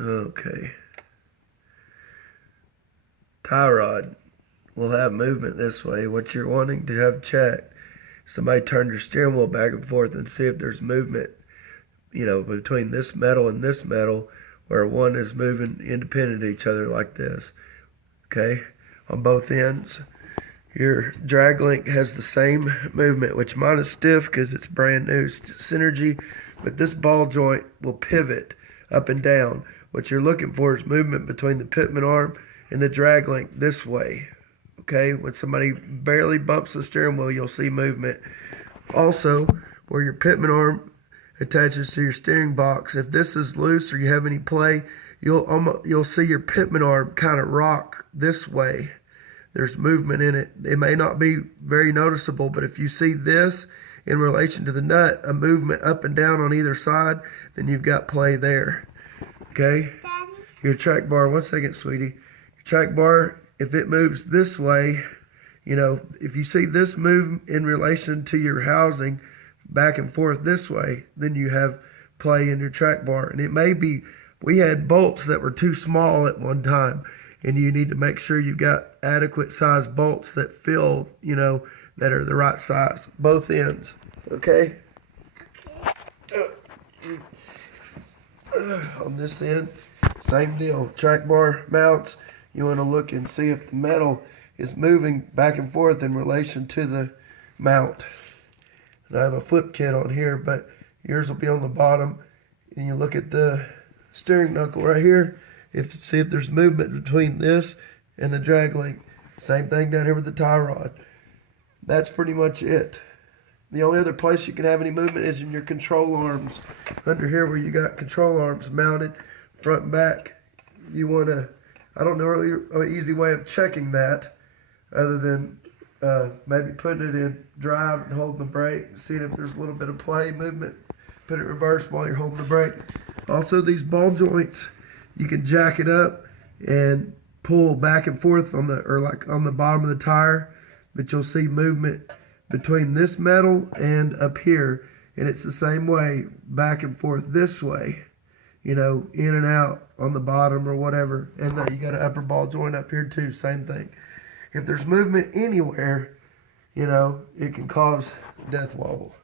Okay. Tie rod will have movement this way. What you're wanting to have checked, somebody turn your steering wheel back and forth and see if there's movement, between this metal and this metal, where one is moving independent of each other like this. Okay, on both ends. Your drag link has the same movement, which mine is stiff because it's brand new synergy, but this ball joint will pivot up and down. What you're looking for is movement between the pitman arm and the drag link this way. Okay, when somebody barely bumps the steering wheel, you'll see movement. Also, where your pitman arm attaches to your steering box, if this is loose or you have any play, you'll see your pitman arm kind of rock this way. There's movement in it. It may not be very noticeable, but if you see this in relation to the nut, a movement up and down on either side, then you've got play there. Okay? Daddy? Your track bar, 1 second, sweetie. Your track bar, if it moves this way, if you see this move in relation to your housing back and forth this way, then you have play in your track bar. And it may be, we had bolts that were too small at one time, and you need to make sure you've got adequate size bolts that fill, that are the right size, both ends. Okay? On this end, same deal. Track bar mounts, you want to look and see if the metal is moving back and forth in relation to the mount. And I have a flip kit on here, but yours will be on the bottom. And you look at the steering knuckle right here, see if there's movement between this and the drag link. Same thing down here with the tie rod. That's pretty much it. The only other place you can have any movement is in your control arms. Under here where you got control arms mounted front and back. You want to, I don't know really an easy way of checking that other than maybe putting it in drive and holding the brake, seeing if there's a little bit of play, movement. Put it in reverse while you're holding the brake. Also, these ball joints, you can jack it up and pull back and forth on the bottom of the tire, but you'll see movement between this metal and up here, and it's the same way back and forth this way, in and out on the bottom or whatever. And you got an upper ball joint up here too, same thing. If there's movement anywhere, it can cause death wobble.